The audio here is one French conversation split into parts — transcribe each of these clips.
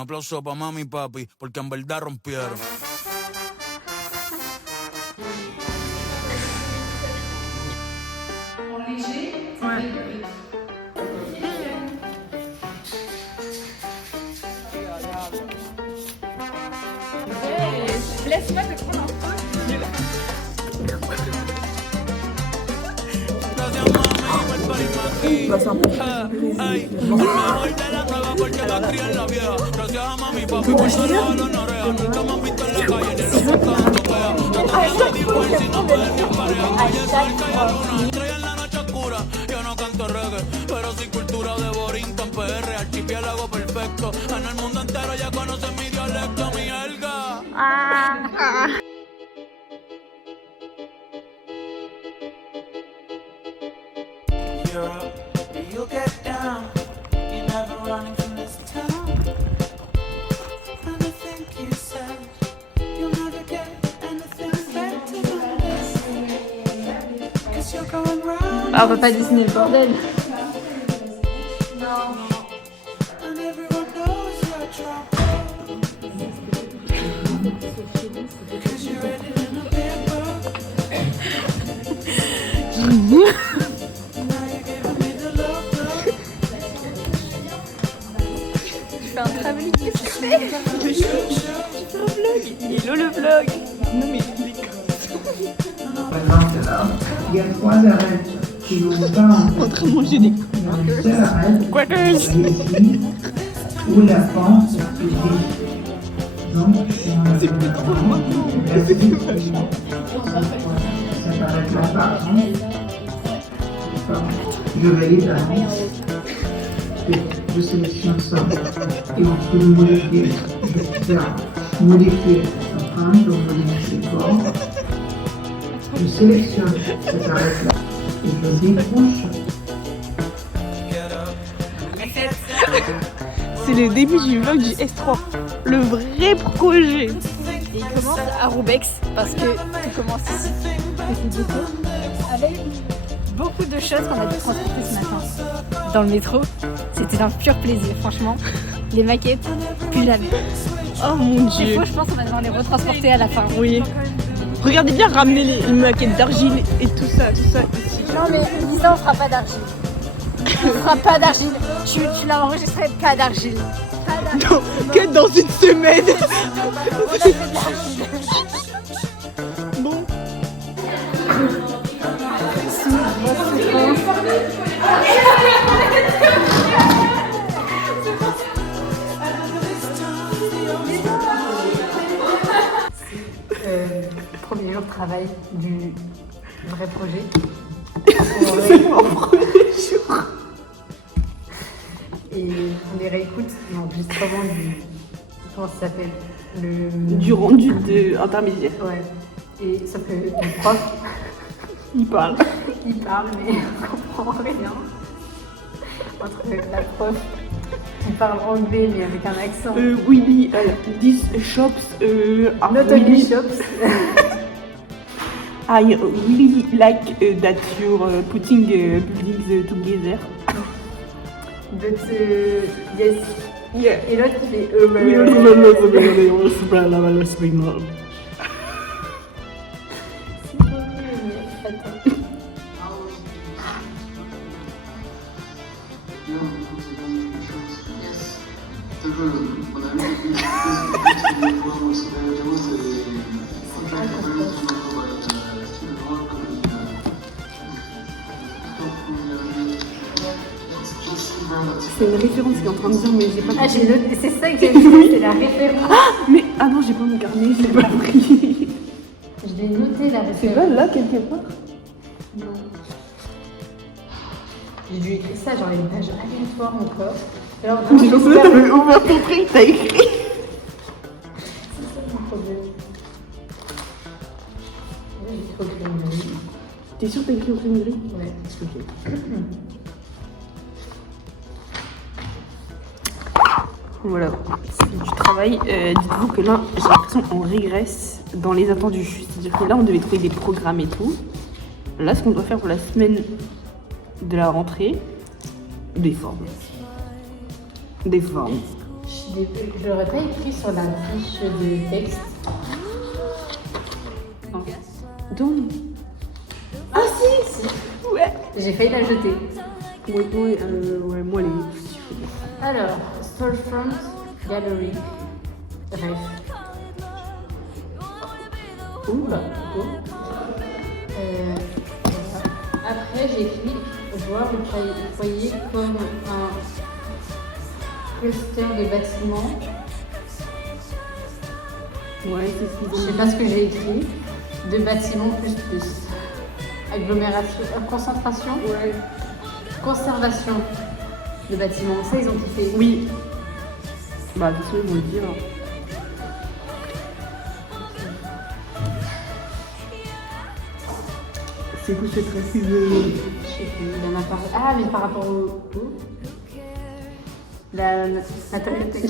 aplauso pa' mami y papi, porque en verdad rompieron. En léger, ça fait le bruit. Laisse-moi te prendre un peu. Gracias mami por el el mejor de la nueva porque va a criar la vieja. Gracias a mami y papi por salvarlo en oreja. Nunca me han visto en la calle ni en los fotos pea. No te digo si no pueden ni en pareja. Calle sol, calle luna, estrella en la noche oscura. Yo no canto reggae, pero sin cultura de Borinquen, PR, archipiélago perfecto. En el mundo entero ya conocen mi dialecto, mi elga. Europe, you'll get down. You're never running from this town. And I think you said you'll never get anything better than this. 'Cause you're going round. Ah, on va pas dessiner le bordel. And everyone knows you're trouble. 'Cause you're written in a big book. Now you're giving me the look. Je fais un travelling, qu'est-ce que tu fais? Je fais un vlog. Hello le vlog. Non mais il est Par exemple, là, il y a 3 arêtes qui vont pas en train de manger des Il y a une seule arête quackers. ici, où la pente est vide. Donc, c'est plus trop loin. Ça s'arrête là, par exemple. Je valide la liste. Je sélectionne ça. Et on peut le modifier. Je peux faire modifier la pente, je modifie le corps. Je sélectionne cette arête-là et je décroche. C'est le début du vlog du S3. Le vrai projet. Et il commence à Roubex parce que tout commence ici. Avec beaucoup de choses qu'on a dû transporter ce matin dans le métro. C'était un pur plaisir, franchement. Les maquettes, plus jamais. Oh mon Des dieu. fois, je pense qu'on va devoir les retransporter à la fin. Oui. Regardez bien ramener les maquettes d'argile et tout ça ici. Non mais Lisa, on fera pas d'argile. On fera pas d'argile. Tu l'as enregistré, pas d'argile. Pas d'argile. Non, que dans une semaine. On a fait de l'argile. Bon. Premier jour de travail du vrai projet. C'est mon premier jour. Et on les réécoute l'enregistrement du. Comment ça s'appelle Du rendu intermédiaire. Ouais. Et sauf que le prof, Il parle. il parle mais on comprend rien. Entre la prof qui parle anglais mais avec un accent. Oui, this shops are Not really, only shops. I really like that you're putting buildings together. But yes. Yeah. Et l'autre il fait C'est une référence qu'il est en train de dire, mais j'ai pas Ah, compris. j'ai noté, c'est ça que j'ai dit, c'est la référence. Mais ah non, j'ai pas mon carnet, je l'ai pas pris. Je l'ai noté la référence. C'est pas là quelque part? Non. J'ai dû écrire ça genre une page aléatoire encore. Alors vraiment, J'ai j'espère pas que ouvert ton truc, t'as écrit. c'est ça mon problème. Là, j'ai trop écrit une mail. T'es sûr que t'as écrit au crayon gris? Ouais. Ok. Voilà, c'est du travail. Dites-vous que là, j'ai l'impression qu'on régresse dans les attendus. C'est-à-dire que là, on devait trouver des programmes et tout. Là, ce qu'on doit faire pour la semaine de la rentrée, des formes. Des formes. Je l'aurais pas écrit sur la fiche de texte. Donc. Ah si. Ouais. J'ai failli la jeter. Ouais, moi les. Alors, Storefront Gallery. Bref. Oula. Après, j'ai écrit voir le foyer comme un cluster de bâtiments. Ouais, c'est ce qu'ils Je ont sais pas ce que j'ai écrit. De bâtiments plus. Agglomération, concentration, Ouais. conservation de bâtiments. Ça, ils ont kiffé. Oui. Bah, de toute façon, ils vont le dire. C'est quoi cette racine Je sais plus, il y en a pas. Ah, mais par rapport au. La matérialité.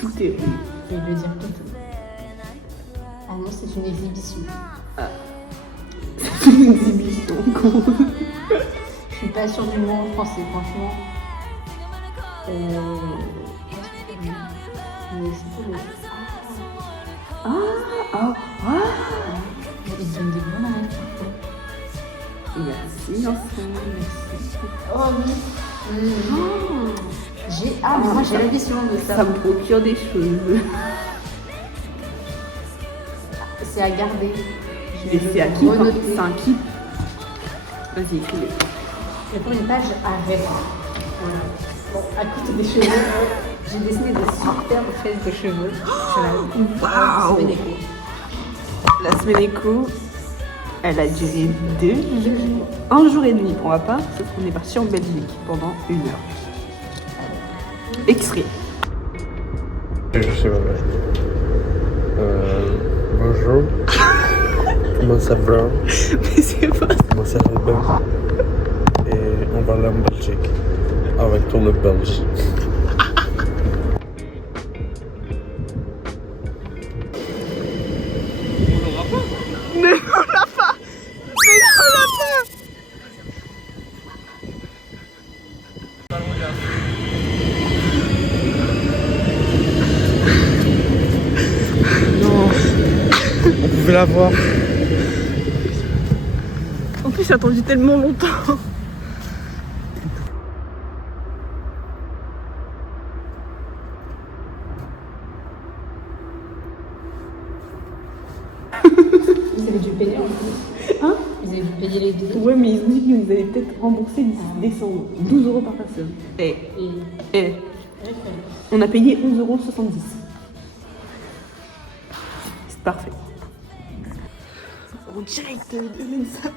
Tout est. Je vais le dire tout. Ah non, c'est une exhibition. C'est une exhibition, gros. Je suis pas sûre du mot en français, franchement. Mais c'est pas le. Ils donnent des bonnes réponses. Merci, Vincent. Merci. Oh oui. J'ai. Ah, mais moi j'ai la vision de ça. Ça me procure des choses. C'est à garder. Et c'est à qui? Renoter. C'est un qui? Vas-y, écris-le. C'est pour une page avec. Voilà. Bon, à côté des cheveux, j'ai dessiné de superbes tresses de cheveux. Waouh. Semaine éco. La semaine éco, elle a duré 2 jours. 1 jour et demi pour ma part, sauf qu'on est parti en Belgique pendant 1 heure. Extrait. Je sais pas. Bonjour. Comment ça va? Mais c'est pas ça. Comment ça va bien? Et on va aller en Belgique. Avec ton le Belge. Mais on l'a pas. Mais on l'a pas. Non. On pouvait l'avoir. En plus, j'ai attendu tellement longtemps. Ils avaient dû payer en plus. Hein? Ils avaient dû payer les deux. Ouais, mais ils ont dit qu'ils nous avaient peut-être remboursé d'ici décembre. 12 € par personne. Et. On a payé 11,70 €. C'est parfait. En direct de l'NSAP.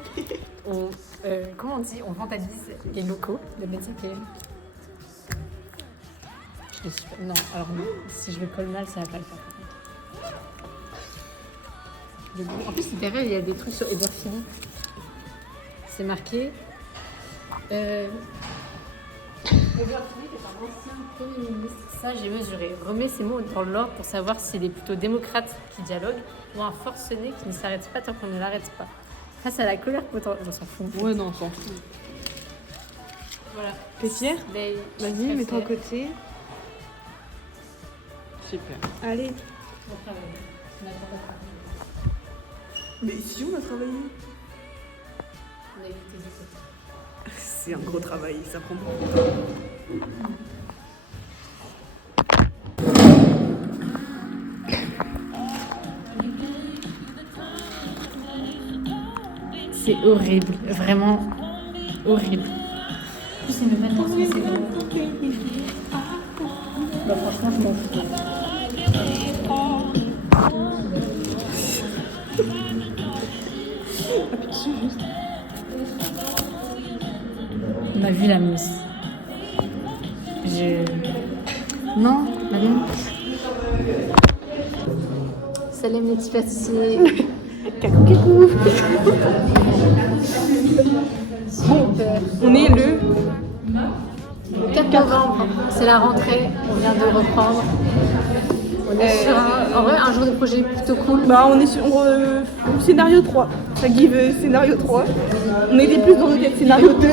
Comment on dit? On rentabilise les locaux de l'NSAP. Je suis pas... Non, alors non. Si je le colle mal, ça va pas le faire. En plus, derrière, il y a des trucs sur Édouard Philippe. C'est marqué. Édouard Philippe est un ancien Premier ministre. Ça, j'ai mesuré. Remets ces mots dans l'ordre pour savoir s'il est plutôt démocrate qui dialogue ou un forcené qui ne s'arrête pas tant qu'on ne l'arrête pas. Face à la colère potentielle. On s'en fout. Ouais, non, on s'en fout. Voilà. T'es fière? Vas-y, mets-toi à côté. côté. Super. Allez. Mais si on a travaillé. On a évité du côté. C'est un gros travail, ça prend beaucoup de temps. C'est horrible, vraiment horrible. En plus, c'est même pas trop c'est bah, franchement, je m'en fous. On a vu la mousse. Non, madame. Salam les petits pâtissiers. Cacou, cacou. Super. On est le 4 novembre, c'est la rentrée, on vient de reprendre. On est sur en vrai, un jour de projet plutôt cool. Bah, on est sur scénario 3. Ça give scénario 3. On était plus dans le cadre scénario 2.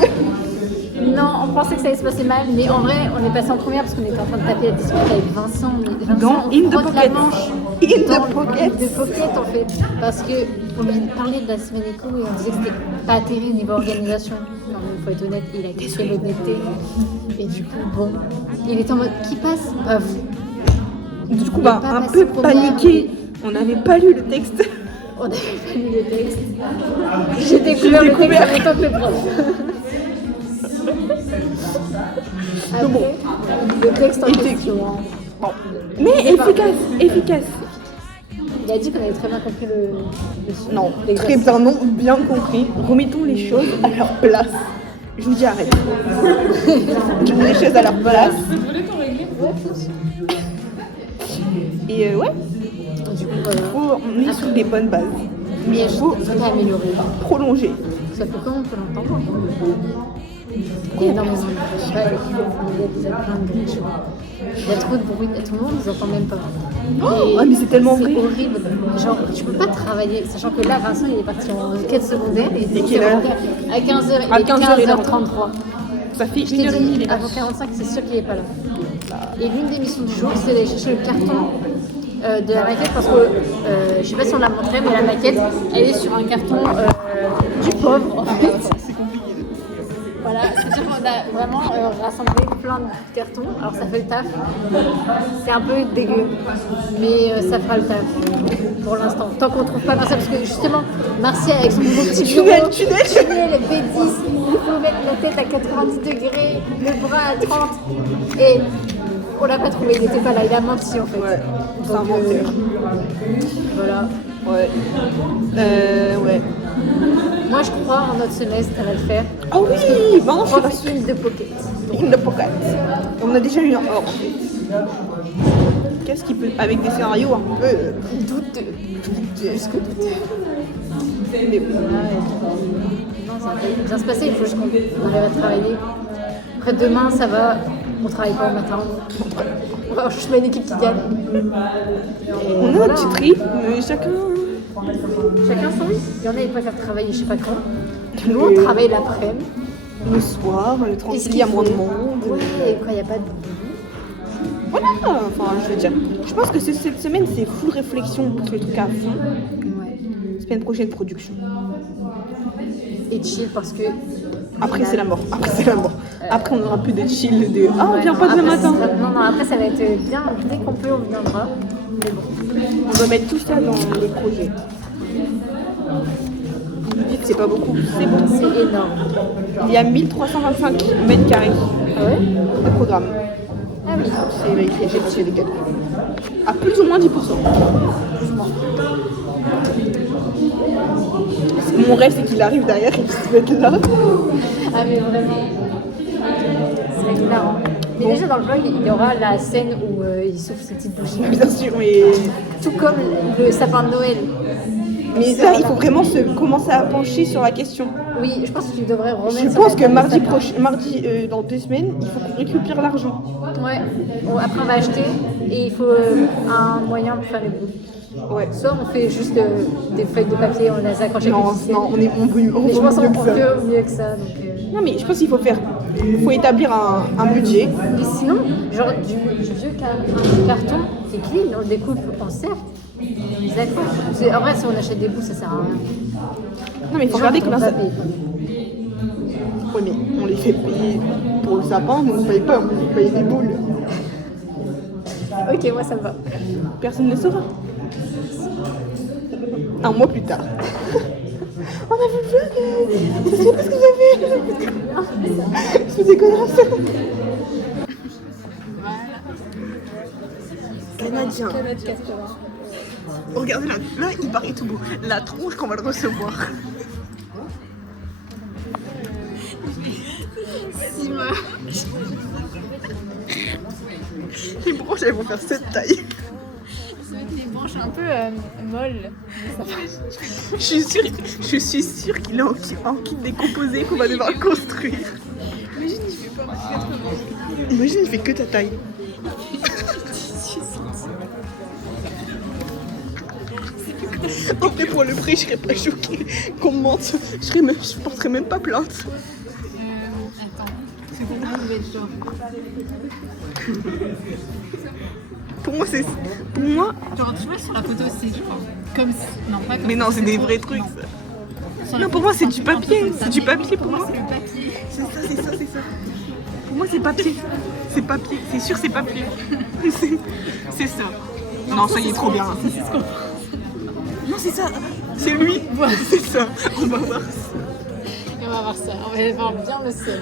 Non, on pensait que ça allait se passer mal, mais en vrai, on est passé en première parce qu'on était en train de taper la discute avec Vincent. Mais Vincent, Dans on In the frotte la Pocket. manche In the dans Pocket. In the Pocket, en fait. Parce qu'on lui parlait de la semaine éco et on disait que c'était pas terrible au niveau organisation. Non, mais il faut être honnête, il a été l'honnêteté. Et du coup, bon, il était en mode qui passe? Pas vous. Du coup, Il bah, est pas un passé peu première, paniqué. On n'avait pas lu le texte. On n'avait pas lu le texte. J'ai découvert le texte en même temps que le prof. Après, le texte en question. Hein. Mais efficace. Il a dit qu'on avait très bien compris le Non, l'exercice. très bien, non, bien compris. Remettons les choses à leur place. Je vous dis arrête. Je mets les choses à leur place. Et ouais, Du coup, voilà. faut on est sur des bonnes bases. Mais il faut Ça t'a amélioré. prolonger. Ça fait comment on peut l'entendre? Il y a énormément de bruit. Ouais, il y a plein de bruit. Il y a trop de bruit. Tout le monde ne nous entend même pas. Et Ah mais c'est tellement c'est vrai. horrible. Genre, tu peux pas travailler. Sachant que là, Vincent, il est parti en quête secondaire. Et quelle heure? À 15h, À il est 15h, il est 15h33. Ça fait Je t'ai 1h30 dit, il est avant 45, c'est sûr qu'il n'est pas là. Et l'une des missions du jour, c'est d'aller chercher le carton de la maquette parce que, je sais pas si on l'a montré, mais la maquette, elle est sur un carton du pauvre en fait. Voilà, c'est-à-dire qu'on a vraiment rassemblé plein de cartons. Alors ça fait le taf. C'est un peu dégueu, mais ça fera le taf pour l'instant. Tant qu'on trouve pas Martial, parce que justement, Martial avec son nouveau petit bureau, tunnel B10, il faut mettre la tête à 90 degrés, le bras à 30. Et on l'a pas trouvé, il n'était pas là, il a menti en fait. Ouais, c'est un Donc, menteur. Voilà. Ouais. Ouais. Moi je crois en notre semestre, elle va le faire. Ah oui, bon, je suis Prof rassurée. in the pocket. In the pocket. On a déjà eu un or en fait. Qu'est-ce qui peut. Avec des scénarios un peu. Douteux. Plus que douteux. Mais bon. Non, ça va bien se passer, il faut juste qu'on arrive à travailler. Après demain, ça va, on travaille pas au matin. On va juste mettre une équipe qui gagne. Et On a voilà, un petit hein. trip, mais chacun. Chacun son rythme. Il y en a qui préfèrent travailler je sais pas quand. Nous, on travaille l'après-midi. Le soir, Et ce tranquille, qu'il il y a faut- moins de monde. Ouais, et quand il n'y a pas de Voilà, enfin, je veux dire. Je pense que cette semaine, c'est full réflexion pour le truc à fond. ouais. Semaine prochaine, production. Et chill parce que. Après, c'est la mort. Après, c'est la mort. Après, on aura plus de chill, de ah, on Ouais, vient non, pas demain après, matin. Non, après ça va être bien. Dès qu'on peut, on viendra. Mais bon. On va mettre tout ça dans le projet. Vous dites que c'est pas beaucoup, c'est beaucoup. C'est énorme. Il y a 1325 mètres carrés Ah ouais? de programme. Ah oui. C'est écrit, j'ai fait des calculs. À plus ou moins 10%. Mon rêve, c'est qu'il arrive derrière et qu'il se mette là. Ah mais vraiment. C'est hilarant. Mais déjà dans le vlog, il y aura la scène où il souffle ses petites bougies. Bien sûr, mais. Tout comme le sapin de Noël. Mais là, il faut vraiment commencer à pencher sur la question. Oui, je pense que tu devrais remettre. Je sur pense la que table mardi, dans 2 semaines, il faut qu'on récupère l'argent. Ouais. Bon, après on va acheter et il faut un moyen pour faire les boules. Ouais. Soit on fait juste des feuilles de papier, on les accroche avec Non, des ficelles. non, on peut Mais je pense mieux qu'on que ça. peut mieux que ça. Donc, Non, mais je pense qu'il faut établir un budget. Mais sinon, genre du vieux carton, c'est clean, on le découpe en cercle. On les accroche. En vrai, si on achète des boules, ça sert à rien. Non, mais il faut Les gens regarder vont combien pas ça. payer. Oui, mais on les fait payer pour le sapin, mais on ne paye pas, on paye des boules. Ok, moi ça me va. Personne ne saura. Un mois plus tard. On a vu le vlog. Je sais pas ce que j'avais. Je fais des connasses. Canadien. Oh, regardez là, il paraît tout beau. La tronche qu'on va le recevoir. Les branches, elles vont faire cette taille. Des branches un peu molles. Je suis sûre qu'il est en kit décomposé qu'on va devoir le construire. Imagine, il fait que ta taille. En fait, pour le prix, je serais pas choquée qu'on me mente. Je porterais même pas plainte. Pour moi, c'est. Pour moi. Genre, tu vois, sur la photo, c'est comme si. Non, pas comme Mais non, c'est des vrais trucs. Non, pour moi, c'est du papier. C'est du papier pour moi. C'est le papier. C'est ça, c'est ça, c'est ça. Pour moi, c'est papier. C'est papier. C'est sûr, c'est papier. C'est ça. Non, ça y est, trop bien. Non, c'est ça. C'est lui. C'est ça. On va voir ça. On va voir ça. On va voir bien le seul.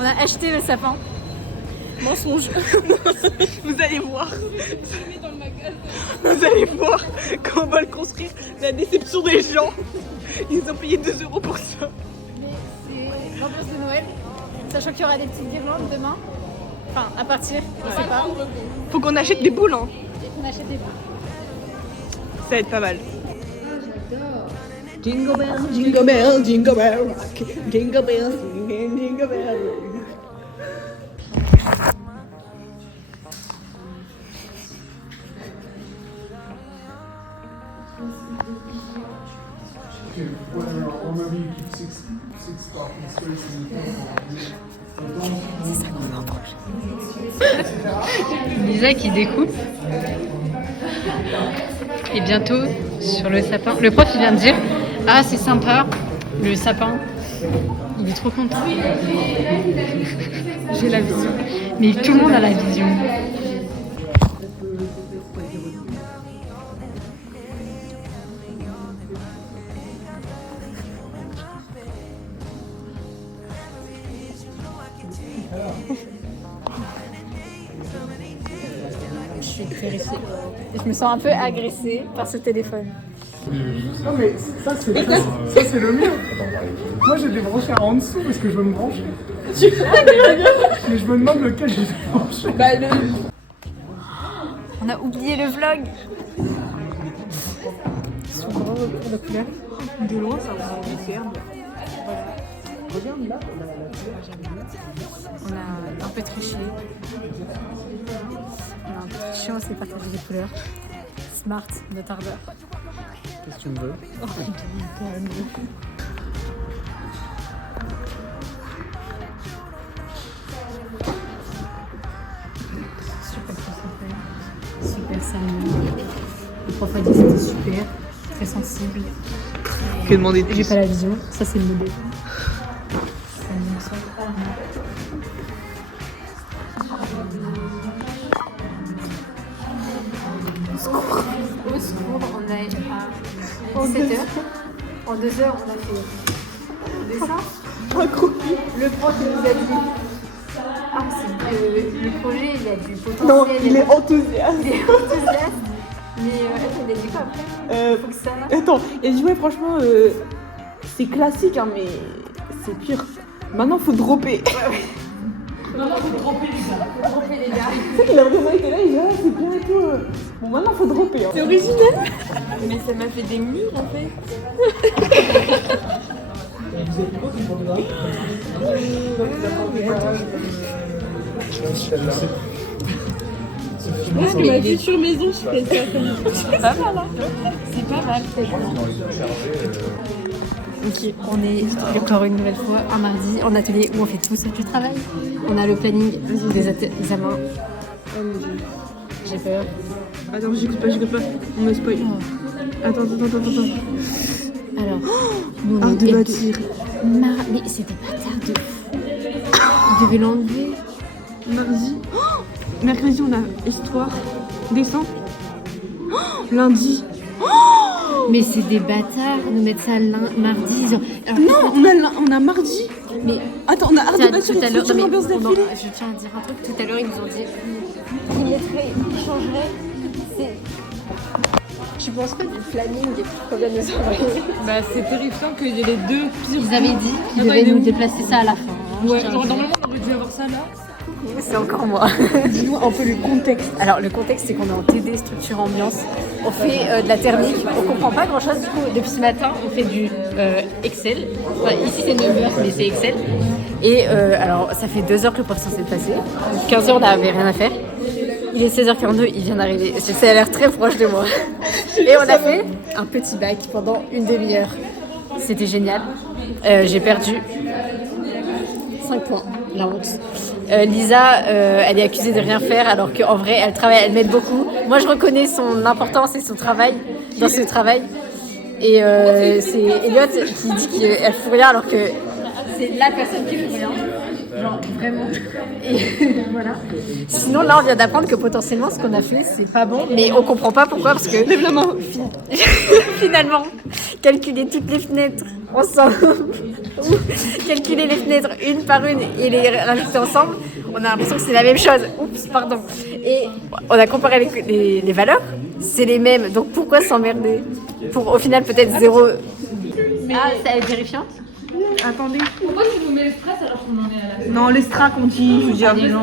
On a acheté le sapin. Mensonge. Vous allez voir. Vous allez voir quand on va le construire, la déception des gens. Ils ont payé 2 € pour ça. Mais c'est l'ambiance de Noël. Sachant qu'il y aura des petites guirlandes demain. Enfin, à partir, je sais pas. Faut qu'on achète des boules, hein. On achète des boules. Ça va être pas mal. Jingle bell, jingle bell, jingle bell rock. Jingle bell, singing, jingle bell rock. Or maybe you keep six parking spaces in the Lisa qui découpe. Et bientôt sur le sapin. Le prof il vient de dire ah c'est sympa le sapin. Il est trop content. J'ai la vision. Mais tout le monde a la vision. Je suis terrifiée. Je me sens un peu agressée par ce téléphone. Non mais ça c'est le mien. Moi j'ai débranché en dessous parce que je veux me brancher. Mais je me demande lequel j'ai débranché. On a oublié le vlog. Son grand recours de couleur. De loin, ça ressemble à ferme. Regarde là, on a un peu triché. On a un peu triché, on s'est partagé des couleurs. Smart, notre ardeur. Qu'est-ce que tu me veux? Super concentré, super sérieux. Le prof a dit que c'était super, très sensible. Que demander de J'ai plus? pas la vision, ça c'est le modèle. Ça me semble pas la main. Au secours, on est à 17h. En 2 heures, on a fait le dessin. Un croquis. Le prof il nous a dit ah, le projet il a du potentiel. Non, il est enthousiaste. Il est enthousiaste. Mais attends, il a dit quoi après faut que ça là. Attends, et dis ouais, franchement, c'est classique, hein, mais c'est pire. Maintenant, faut dropper. Dropper les gars. Tu sais qu'il a vraiment été là, il dit ah, c'est bien et tout. Bon, maintenant, faut dropper. Hein. C'est original. Mais ça m'a fait des murs en fait. Ma future maison, je fais ça. C'est pas mal hein. C'est pas mal. Ok, on est encore une nouvelle fois un mardi en atelier où on fait tout ça du travail. On a le planning des examens. J'ai peur. Attends, j'écoute pas. On me spoil. Attends. Alors, nous on Art est de L2. bâtir. Mais c'est des bâtards de fou. Ils devaient l'enlever. Mardi. Mercredi, on a histoire. Dessin. Lundi. Mais c'est des bâtards de mettre ça mardi. Ils ont... Alors, Non, on a mardi. mais Attends, on a art de bâtir tout à et l'heure, structure non, mais ambiance d'affilée. je tiens à dire un truc. Tout à l'heure, ils nous ont dit qu'ils mettraient, ils changeraient. C'est... Tu penses pas du planning qu'on vient de nous envoyer? Bah c'est terrifiant qu'il y ait les deux pires. Ils avaient dit qu'ils devaient nous déplacer ça à la fin. hein. Ouais, Je tiens à genre dire. normalement on aurait dû avoir ça là. C'est encore moi. Dis-nous un peu le contexte. Alors le contexte c'est qu'on est en TD structure ambiance. On fait de la thermique, on comprend pas grand chose du coup. Depuis ce matin on fait du Excel. Enfin, ici c'est 9h mais c'est Excel. Et alors ça fait 2 heures que le professeur s'est passé. 15h on n'avait rien à faire. Il est 16h42, il vient d'arriver. Ça a l'air très proche de moi. Et on a fait un petit bac pendant une demi-heure. C'était génial. J'ai perdu 5 points, la honte. Lisa, elle est accusée de rien faire alors qu'en vrai, elle travaille, elle m'aide beaucoup. Moi, je reconnais son importance et son travail dans ce travail. Et c'est Elliot qui dit qu'elle fout rien alors que c'est la personne qui fout rien. Genre, vraiment. Et voilà. Sinon, là, on vient d'apprendre que potentiellement, ce qu'on a fait, c'est pas bon. Mais on comprend pas pourquoi, parce que... Finalement, calculer toutes les fenêtres ensemble, ou calculer les fenêtres une par une et les rajouter ensemble, on a l'impression que c'est la même chose. Oups, pardon. Et on a comparé les valeurs, c'est les mêmes. Donc, pourquoi s'emmerder pour, au final, peut-être 0... Ah, ça est vérifiante. Attendez. Pourquoi tu nous mets le stress alors qu'on en est à la... Non, les stracs, on dit. Je veux dire, mais non.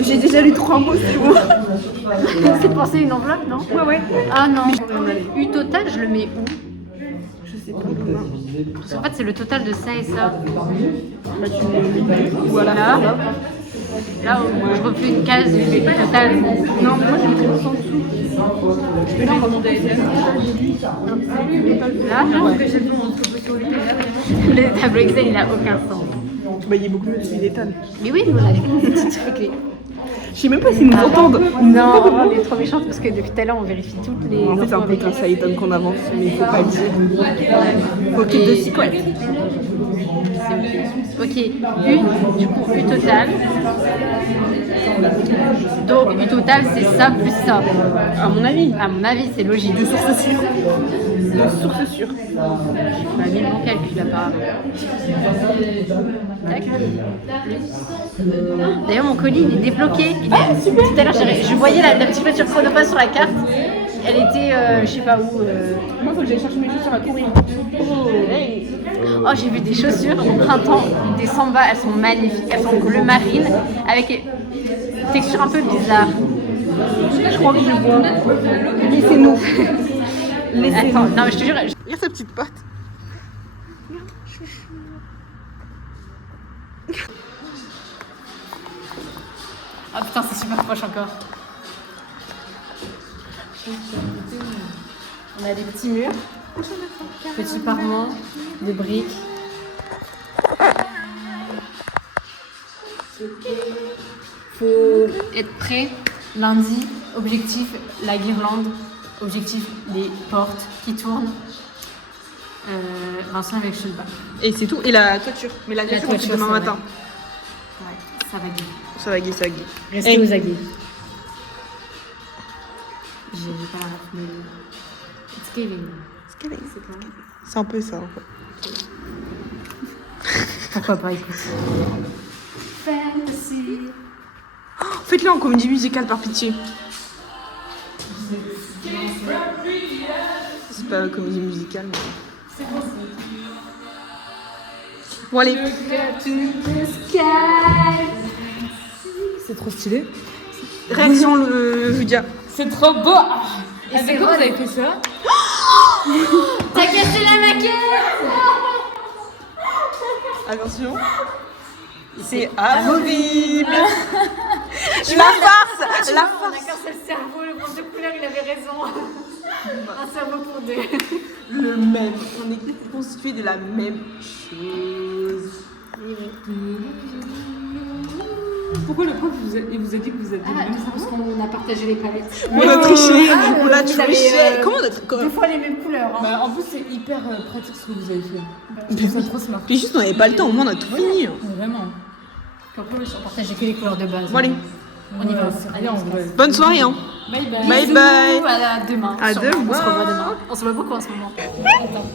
J'ai déjà lu 3 mots, c'est bon. C'est pensé une enveloppe, non? Ouais. Ah non. U total, je le mets où? Je sais pas. Parce qu'en fait, c'est le total de ça et ça. Voilà. Là où je refais une case du total. Non, moi, je me mets en dessous. Je peux lui demander à Ethan. Là, le tableau Excel, il n'a aucun sens. Bah, il est beaucoup mieux celui d'Ethan. Mais oui, nous, on a des petits trucs. Je sais même pas s'ils nous entendent. Non, on est trop méchante parce que depuis tout à l'heure, on vérifie toutes les. En fait, c'est un peu grâce à Ethan qu'on avance, mais il faut pas le dire. Faut qu'il de s'y connaître. Ok, U, du coup, U total. Donc, U total, c'est ça plus ça. À mon avis. À mon avis, c'est logique. De source sûre. Bah, mis mon calcul apparemment. Tac. D'ailleurs, mon colis il est débloqué. Tout à l'heure, je voyais la petite voiture chronophage sur la carte. Elle était, je sais pas où. Moi, faut que j'aille chercher mes chaussures à courir. Oh, j'ai vu des chaussures au printemps, des samba, elles sont magnifiques. Elles sont bleu marine avec une texture un peu bizarre. Je crois que je vois. Laissez-nous. Attends, non, mais je te jure. Regarde sa petite patte. Oh putain, c'est super proche encore. On a des petits murs, petits parements, des briques. Faut être prêt lundi. Objectif la guirlande. Objectif les portes qui tournent. Vincent avec Chulba. Et c'est tout. Et la toiture. Mais la toiture, on fait demain matin. Ouais, ça va guer. Ça va guer, ça va guer. Restez aux aguets. J'ai pas la ref, mais... It's giving. C'est quoi? C'est un peu ça, en fait. Pourquoi pas, écoute. Faites-le en comédie musicale, par pitié. C'est pas comédie musicale, mais... Bon, allez. C'est trop stylé. Réaction, le Judia. C'est trop beau. Et c'est quoi vous avez fait ça? T'as cassé la maquette. Attention. C'est amovible. La farce. On a qu'un seul cerveau, le prof de couleur, il avait raison. Un cerveau pour deux. Le même. On est constitué de la même chose. Pourquoi le prof vous a dit que vous aviez Ah, c'est parce qu'on a partagé les palettes. On a triché. On l'a vous triché. avez, Comment on a triché? Deux fois les mêmes couleurs. Hein. Bah, en plus, c'est hyper pratique ce que vous avez fait. Je trouve ça trop smart. Mais juste, on n'avait pas le temps. Au moins, on a tout fini. Vraiment. Puis après, on partageait que les couleurs de base. Bon, allez. On y va. Allez, on va. Bonne soirée, hein. Bye bye. Bye Bisous, bye. À demain. À sûrement. demain. On se revoit demain. On se voit beaucoup en ce moment. Attends.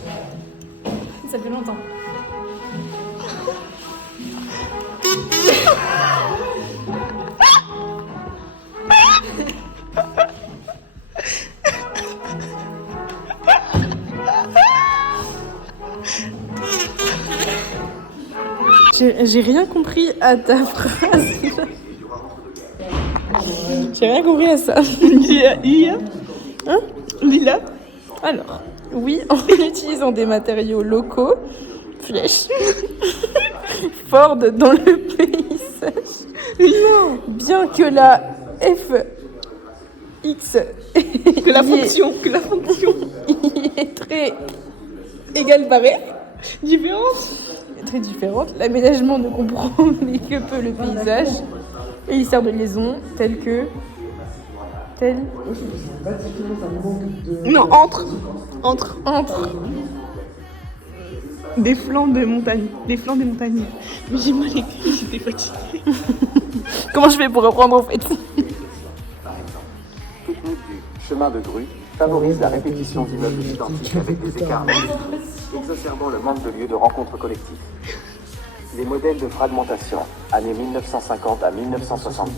Ça fait longtemps. J'ai rien compris à ta phrase. J'ai rien compris à ça. Lila. Hein? Lila. Alors, oui, en utilisant des matériaux locaux, flèche, Ford dans le paysage. Non. Bien que la FX que la fonction y est très égale pareil. Différence. Très différente. L'aménagement ne compromet que peu le paysage. Et il sert de liaison tel. Non, entre. Des flancs de montagne. Des flancs des montagnes. Mais j'ai mal écrit, j'étais fatiguée. Comment je fais pour reprendre en fait? Chemin de grue favorise la répétition d'immeubles identiques avec des écarts exacerbant le manque de lieux de rencontre collectifs. Les modèles de fragmentation, années 1950 à 1970.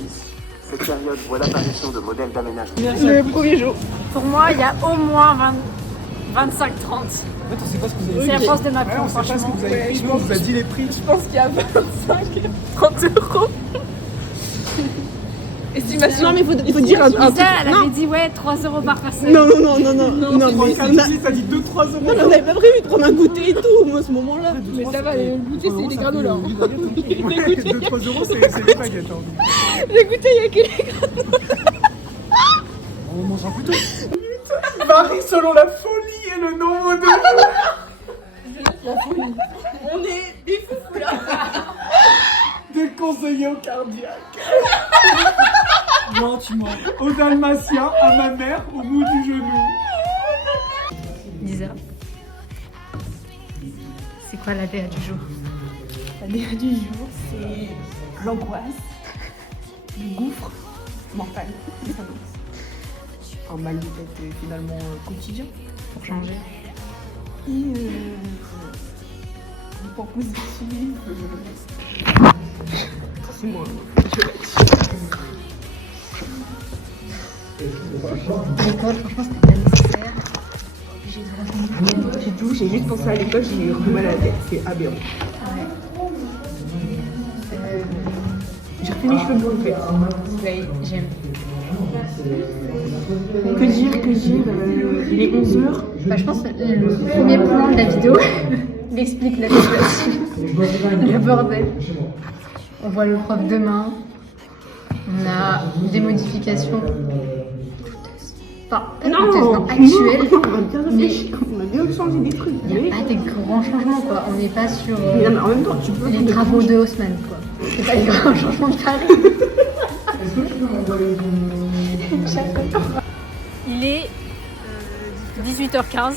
Cette période voit l'apparition de modèles d'aménagement. Le premier jour. Pour moi, il y a au moins 25-30. En fait, on sait pas ce que vous avez C'est la écrit. force de ma Ouais, on sait pas ce que franchement. vous avez écrit. Je pense que vous avez dit les prix. Je pense qu'il y a 25-30 euros. Estimation. Non, mais il faut dire un Lisa, truc. elle Non. avait dit ouais, 3 euros par personne. Non, mais Pour on calculer, a... t'as dit 2-3 euros. Non, mais on avait pas prévu de prendre un goûter et tout, moi, à ce moment-là. Mais ça va, le goûter, c'est des granolas. 2-3 euros, c'est les baguettes. Hein. Le goûter, il y a que les On mange un couteau. Varie selon la folie et le nombre de jours. On est des foufous là. Des conseillers au cardiaque. Non, tu mens. Au dalmatien, à ma mère, au bout du genou. Lisa, c'est quoi la DA du jour? La DA du jour, c'est l'angoisse, le gouffre mental. Un mal de tête finalement quotidien. Pour changer. Et un point positif. C'est moi. L'école, franchement, c'était pas nécessaire. J'ai tout, j'ai juste pensé à l'école, j'ai eu mal à la tête, c'est aberrant. J'ai refait mes cheveux bleus en fait. Ouais, j'aime. Que dire, il est 11h. Bah, je pense que le premier plan de la vidéo, il explique la situation. Le bordel. On voit le prof demain. On a des modifications. Enfin, pas coûteuses, non, actuelles. On a bien réfléchi, on a bien changé des trucs. Il n'y a pas des grands changements, quoi. On n'est pas sur Mais non, mais en même temps, tu peux. les travaux de Haussmann, quoi. C'est pas des grands changements de tarif. Il est 18h15.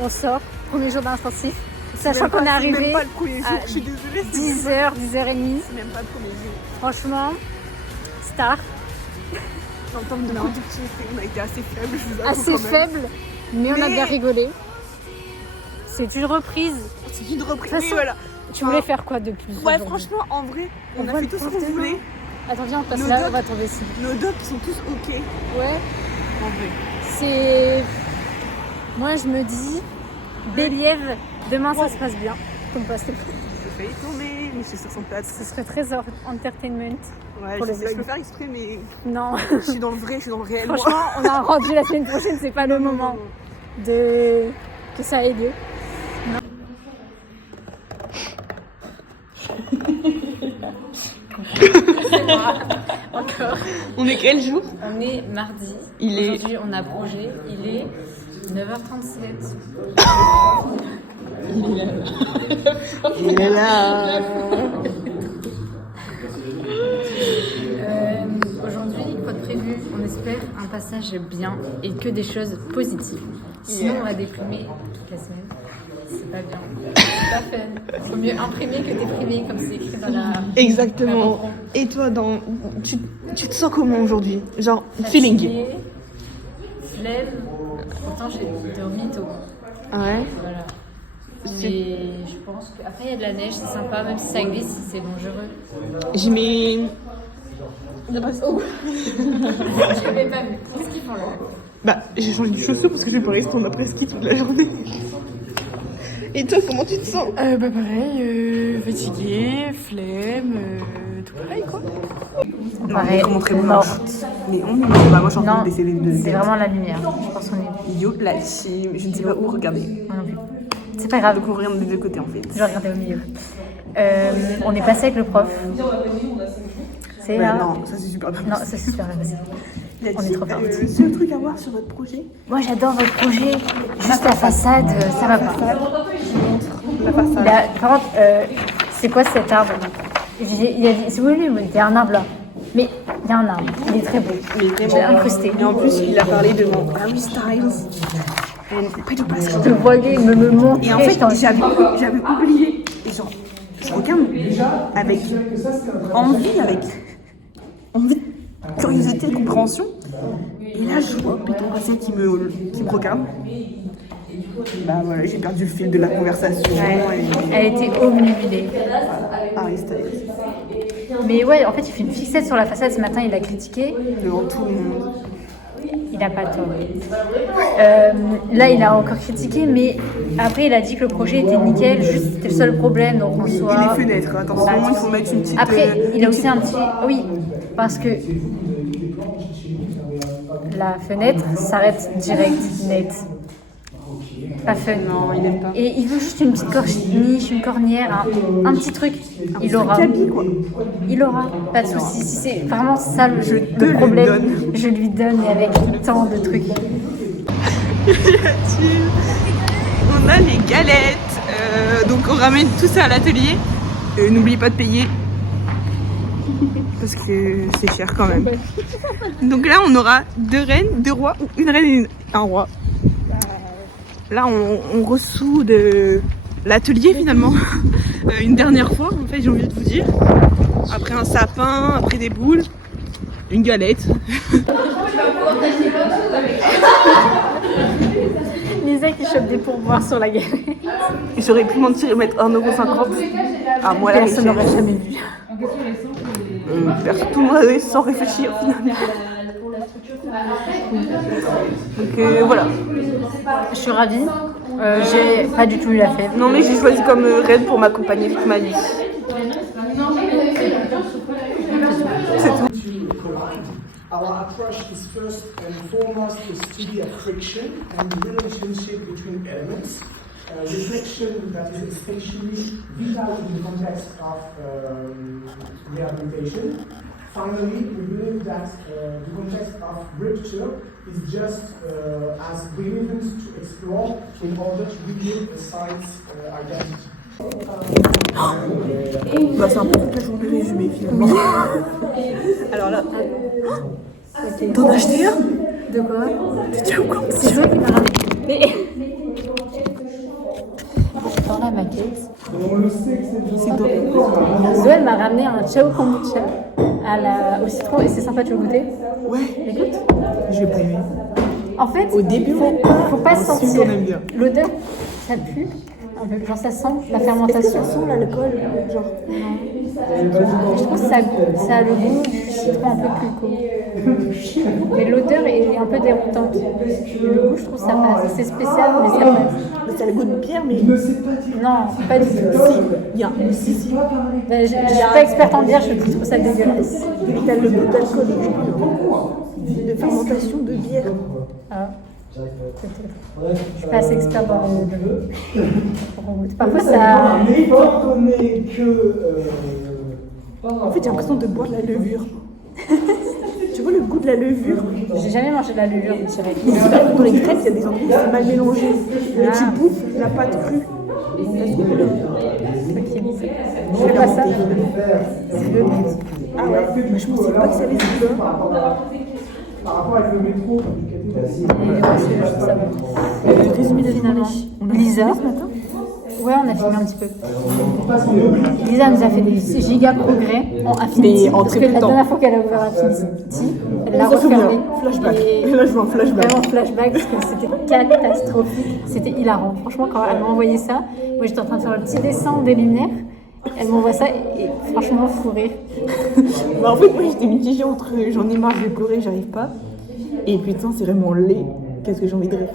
On sort. Premier jour d'intensif. Sachant qu'on est arrivé même pas le premier jour, à je suis désolée. 10h, 10h30. C'est même pas le premier jour. Franchement, star. En termes de productivité, on a été assez faible, je vous avoue. Assez quand même. faible, mais on a Mais- bien rigolé. C'est une reprise. C'est une reprise. De toute façon, Mais voilà. Tu voulais faire quoi de plus Ouais, aujourd'hui? franchement, en vrai, on a voit fait le tout ce prof qu'on demain. voulait. Attends, viens, on passe Nos là, docs. on va tomber ici. Nos docs sont tous ok. Ouais, En vrai. c'est... Moi, je me dis, Béliève, demain, ça se passe bien. Comme pas, s'il te plaît. J'ai failli tourner, mais je suis sur son théâtre. Ce serait très entertainment. Ouais, pour je les sais, je peux vlogs. faire exprès, mais Non, je suis dans le vrai, je suis dans le réel. moi. franchement, on a rendu la semaine prochaine, c'est pas le moment de... que ça ait lieu. On est quel jour? On est mardi. Il est- Aujourd'hui, on a projet. Il est 9h37. Il est là. Aujourd'hui, quoi de prévu? On espère un passage bien et que des choses positives. Sinon, on va déprimer toute la semaine. C'est pas bien. C'est pas fun. Il vaut mieux imprimer que déprimer, comme c'est écrit dans la. Exactement. Et toi, tu te sens comment aujourd'hui? Genre, feeling. Fatiguée, flemme. Pourtant, j'ai dormi tôt. Ouais. Voilà. Mais je pense qu'après, il y a de la neige, c'est sympa, même si ça glisse, c'est dangereux. J'ai mis. Je l'ai pas vu. Qu'est-ce qu'ils font là? Bah, j'ai changé de chaussures parce que je vais pas rester en après-ski toute la journée. Et toi, comment tu te sens? Bah pareil, fatiguée, flemme, tout pareil quoi. Pareil, montrer mon non. Mais on moi je suis en train Non, de baisser les c'est vraiment la lumière. Je pense qu'on est. Yo, là, je ne sais pas où regarder. Moi non plus. C'est pas grave, Donc on regarde des deux côtés en fait. je vais regarder au milieu. On est passé avec le prof. C'est Ouais, là. non, ça c'est super bien. Non, ça c'est super bien passé. On est trop bien. Le seul truc à voir sur votre projet, Moi j'adore votre projet. Juste la façade, ça va pas. la façade. Par contre, c'est quoi cet arbre? Il a dit, si vous voulez, il y a un arbre là. Mais il y a un arbre, il est très beau. J'ai incrusté. Et en plus, il a parlé de mon Harry Styles. Et pas du tout. Je te voyais me montrer. Et en fait, j'avais oublié. Et genre, je regarde avec envie, curiosité, compréhension. Et là, je vois Péton Racel qui me regarde. Bah voilà, j'ai perdu le fil de la conversation. Elle était omnibulée. Harry Styles. Mais ouais, en fait, il fait une fixette sur la façade. Ce matin, il l'a critiqué. Devant tout le monde. Il n'a pas tort. Là, il a encore critiqué, mais après, il a dit que le projet était nickel, juste c'était le seul problème. Donc, en soi... Et les fenêtres, attention, il faut mettre une petite... Après, il a aussi un petit... Oui, parce que la fenêtre s'arrête direct, net. Pas fun. Non, il aime pas. Et il veut juste une petite niche, une cornière, un petit truc. Il aura. Il aura, pas de soucis. Si c'est vraiment ça le problème, je lui donne et avec tant de trucs. On a les galettes. Donc on ramène tout ça à l'atelier. N'oublie pas de payer. Parce que c'est cher quand même. Donc là on aura 2 reines, 2 rois, ou une reine et un roi. Là on ressoude l'atelier finalement. Une dernière fois en fait, j'ai envie de vous dire. Après un sapin, après des boules, une galette. Lisa qui chope des pourboires sur la galette. J'aurais pu mentir et mettre 1,50 €. Ah moi là, personne n'aurait jamais vu. Tout le monde a donné sans réfléchir finalement. Donc voilà. Je suis ravie. J'ai pas du tout eu la fête. Non mais j'ai choisi comme reine pour m'accompagner toute ma vie. C'est tout. Our approach is first and foremost to study a friction and the relationship between elements. Reflection that is essentially vital in the context of rehabilitation. Finally, we believe that the context of rupture is just as relevant to explore in order to reveal a site's identity. Bah, c'est un peu toute la journée résumée finalement. Alors là, t'en as acheté un? De quoi? Tiens ou quoi? C'est Joël qui m'a ramené. Mais... Dans la maquette. Joël m'a ramené un Ciao Kombucha au citron et c'est sympa, tu veux goûter? Ouais. Écoute. J'ai pas aimé. En fait, au début, faut pas sentir bien. l'odeur, ça pue. Genre ça sent la fermentation. Est-ce que ça sent l'alcool? Genre je trouve que ça a le goût du citron un peu plus court. Mais l'odeur est un peu déroutante. Le goût, je trouve ça passe. C'est spécial, mais ça passe. Ça a le goût de bière, mais... Non, pas du tout. Si. Je suis pas experte en bière, je trouve ça dégueulasse. T'as le goût d'alcool de fermentation de bière. Ah. Peut-être. Je suis pas assez experte dans le... Parfois ça... En fait, j'ai l'impression de boire de la levure. Tu vois le goût de la levure? J'ai jamais mangé de la levure, je dirais. Dans les crêpes, il y a des endroits où c'est mal mélangé. Mais tu bouffes la pâte crue. Je fais pas ça. C'est le but. Ah ouais, mais je pensais pas que ça allait se faire. Par rapport avec le métro, je trouve ça bon. Résumé de la finalement. Lisa, ce matin? Ouais, on a filmé un petit peu. Lisa nous a fait des giga progrès en Affinity. Parce que la dernière fois qu'elle a ouvert Affinity, elle l'a refermé. Flashback. Là, je vois un flashback. Vraiment flashback parce que c'était catastrophique. C'était hilarant. Franchement, quand elle m'a envoyé ça, moi j'étais en train de faire le petit dessin des lumières. Elle m'envoie ça et franchement, fou rire. Bah, en fait, moi j'étais mitigée entre j'en ai marre, je vais pleurer, j'arrive pas. Et putain, c'est vraiment laid. Qu'est-ce que j'ai envie de rire.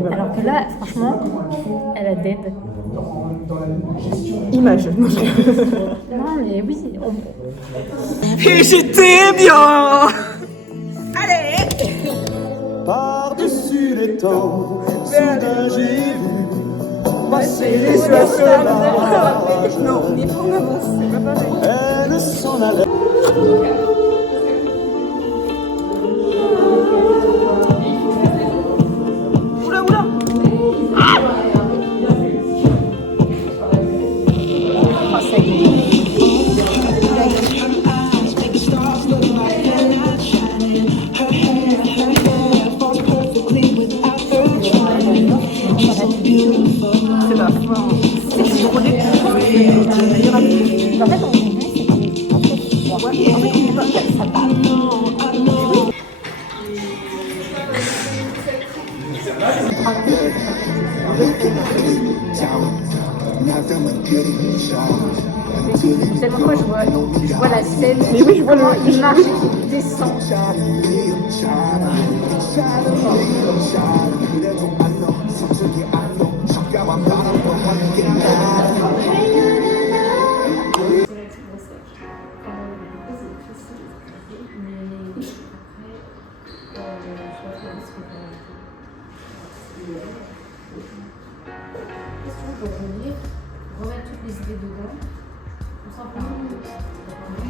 Voilà. Alors que là, franchement, elle a dead. Image. Non, mais oui. Et j'étais bien. Allez. Par-dessus les temps, soudain j'ai vu passer les yeux yeux sur la... Non, on est pas en avance, c'est pas pareil. Elle s'en allait. En fait, on disait c'était très froid. En fait, on dit pas ça parle. Tellement fois je vois la scène. Mais oui, je vois le marche qui descend. Remettre toutes les idées dedans. Tout simplement.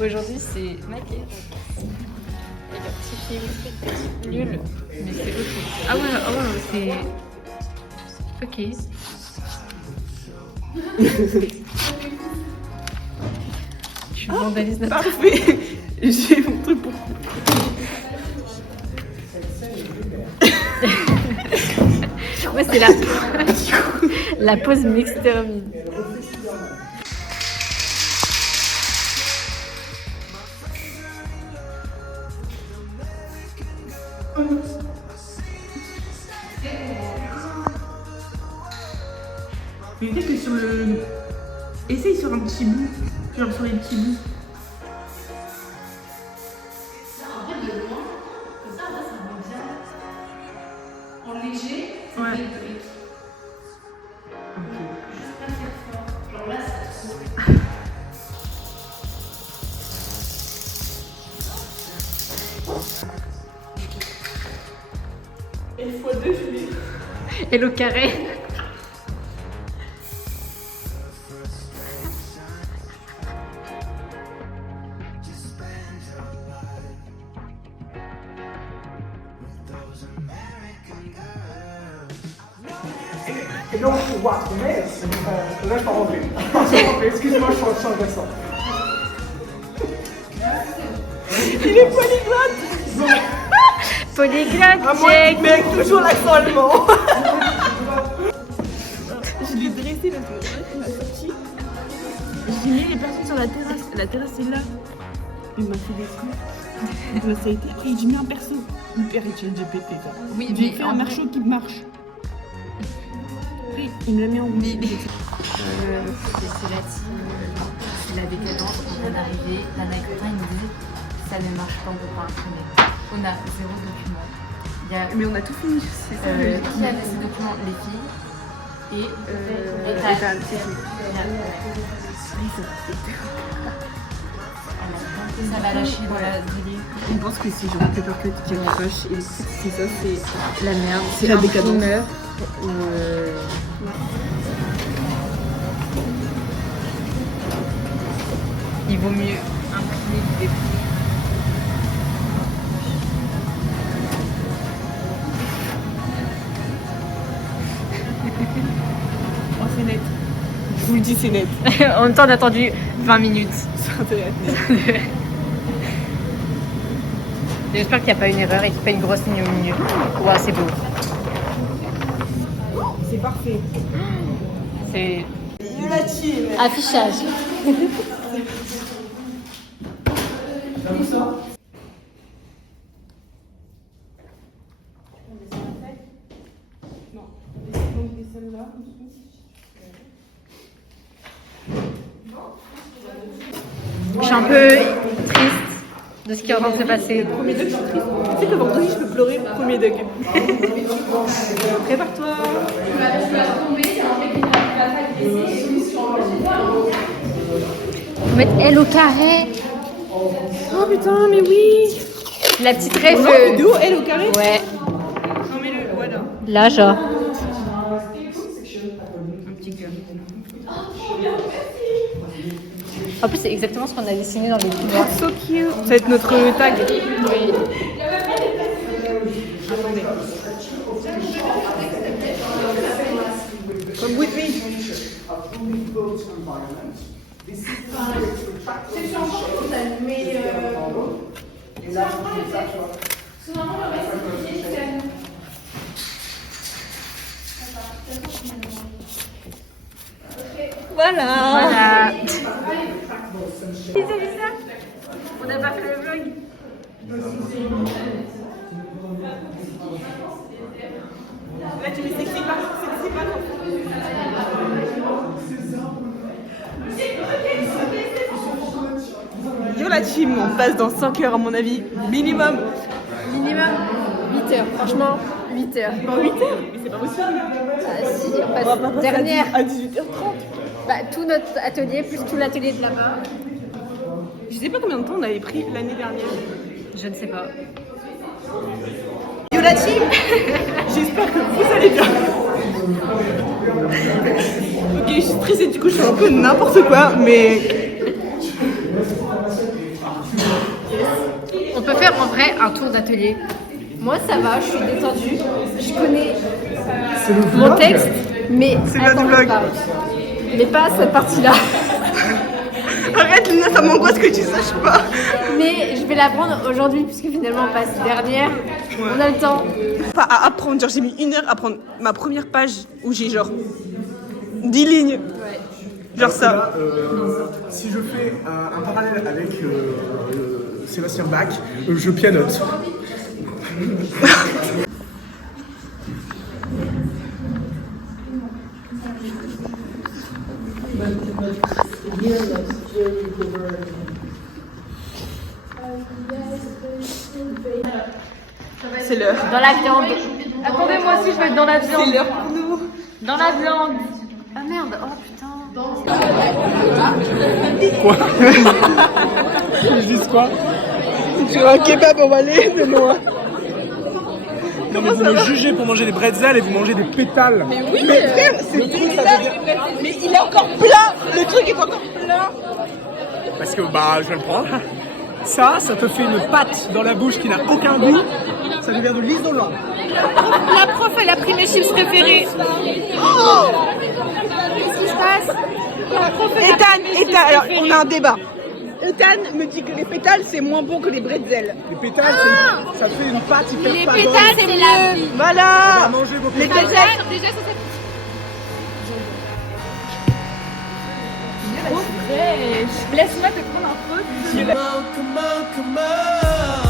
Aujourd'hui, c'est maquillé. Et le petit film nul, mais c'est ok. Ah ouais, c'est ok. Je vandalise notre Parfait. J'ai mon truc pour... Ouais, c'est la pause m'extermine. Mais peut-être que sur le... Essaye sur un petit bout. Genre sur les petits bouts. En fait, de loin, comme ça, là, ça rend bien. En léger, ça Ouais. fait le truc. Juste pas très fort. Genre là, c'est trop. Et x2, je l'ai. Et le carré. Et donc, what? Mais, là, je pars en vrai. Excuse-moi, je change d'accent. Il est polyglotte. Polyglotte, Ah, moi, check. mec, toujours l'accent allemand. Je l'ai dressé là, il m'a sorti. J'ai mis les personnes sur la terrasse. La terrasse est là. Il m'a fait des trucs. Là, ça a été. Après, j'ai mis un perso. Hyper GPT, ça. Oui, J'ai mais fait en un vrai- marcheau qui marche. Après, il me l'a mis en rouge. C'est la décadence, on vient d'arriver. La Nike-Cotin, il nous dit ça ne marche pas, on ne peut pas imprimer. On a 0 document. Il y a, Mais on a tout fini. C'est ça. qui a ces documents? Les filles. Et Ethan, c'est tout. ça va lâcher dans la délire. On pense que c'est genre Papercut qui accroche et c'est ça, c'est La merde, c'est la décadence. imprimeur ou il vaut mieux imprimer que déplier. Oh, c'est net. Je vous le dis, c'est net. En même temps, on a attendu 20 minutes. C'est intéressant. J'espère qu'il n'y a pas une erreur et qu'il n'y a pas une grosse ligne au milieu. Ouais, c'est beau. C'est parfait. C'est De la team. affichage. Je suis un peu triste de ce qui est en train de se passer. Premier dog, je suis triste. Tu sais que vendredi, je peux pleurer premier dog. Prépare-toi. Faut mettre L au carré. Oh putain, mais oui. La petite rêve. On a une vidéo, elle au carré. Ouais. Non, mais le voilà. Là, genre. En plus, c'est exactement ce qu'on a dessiné dans les couleurs. So cute. Ça va être notre tag. Oui. Come with me. là, on fait ça, tu vois. Souvent, le reste, c'est à nous. Voilà. On n'a pas fait le vlog. Là, tu me sexy pas. Yo la team, on passe dans 5 heures à mon avis, minimum. Minimum 8 heures, franchement 8 heures. Dans 8 heures. Mais c'est pas possible. Ah si, on On va passe pas passer dernière. à 18h30. Bah, tout notre atelier plus tout l'atelier de là-bas. Je sais pas combien de temps on avait pris l'année dernière. Je ne sais pas. Yo la team. J'espère que vous allez bien. Ok, je suis stressée, du coup je fais un peu n'importe quoi, mais... On peut faire en vrai un tour d'atelier. Moi ça va, je suis détendue. Je connais mon texte, mais C'est l'heure du vlog. Mais pas cette partie-là. Arrête Lina, ça m'angoisse que tu saches pas. Mais je vais l'apprendre aujourd'hui puisque finalement on passe dernière. On a le temps. Pas à apprendre, genre j'ai mis 1 heure à apprendre ma première page où j'ai genre 10 lignes. Genre ça. Là, si je fais un parallèle avec Sébastien Bach, je pianote. C'est l'heure. Dans la viande. Attendez, moi aussi je veux être dans la viande. C'est l'heure pour nous. Dans la viande. Ah merde, oh putain. Je dis quoi? Tu veux un kebab emballé de loin. Non mais vous me jugez pour manger des bretzels et vous mangez des pétales. Mais oui, mais frère, c'est mais il est encore plat. Le truc est encore plat. Parce que bah je vais le prendre. Ça te fait une pâte dans la bouche qui n'a aucun goût. Ça devient de l'isolant. La prof, elle a pris mes chips préférés. Oh Qu'est-ce qui se passe? Ethan, alors on a un débat. Ethan me dit que les pétales c'est moins bon que les bretzels. Les pétales, ça fait une pâte hyper Les pâteuse. pétales, c'est la vie. Voilà. Mangez vos Les pétales. bretzels. Déjà, ça fait... Laisse-moi te prendre un peu. Come on, come on, come on.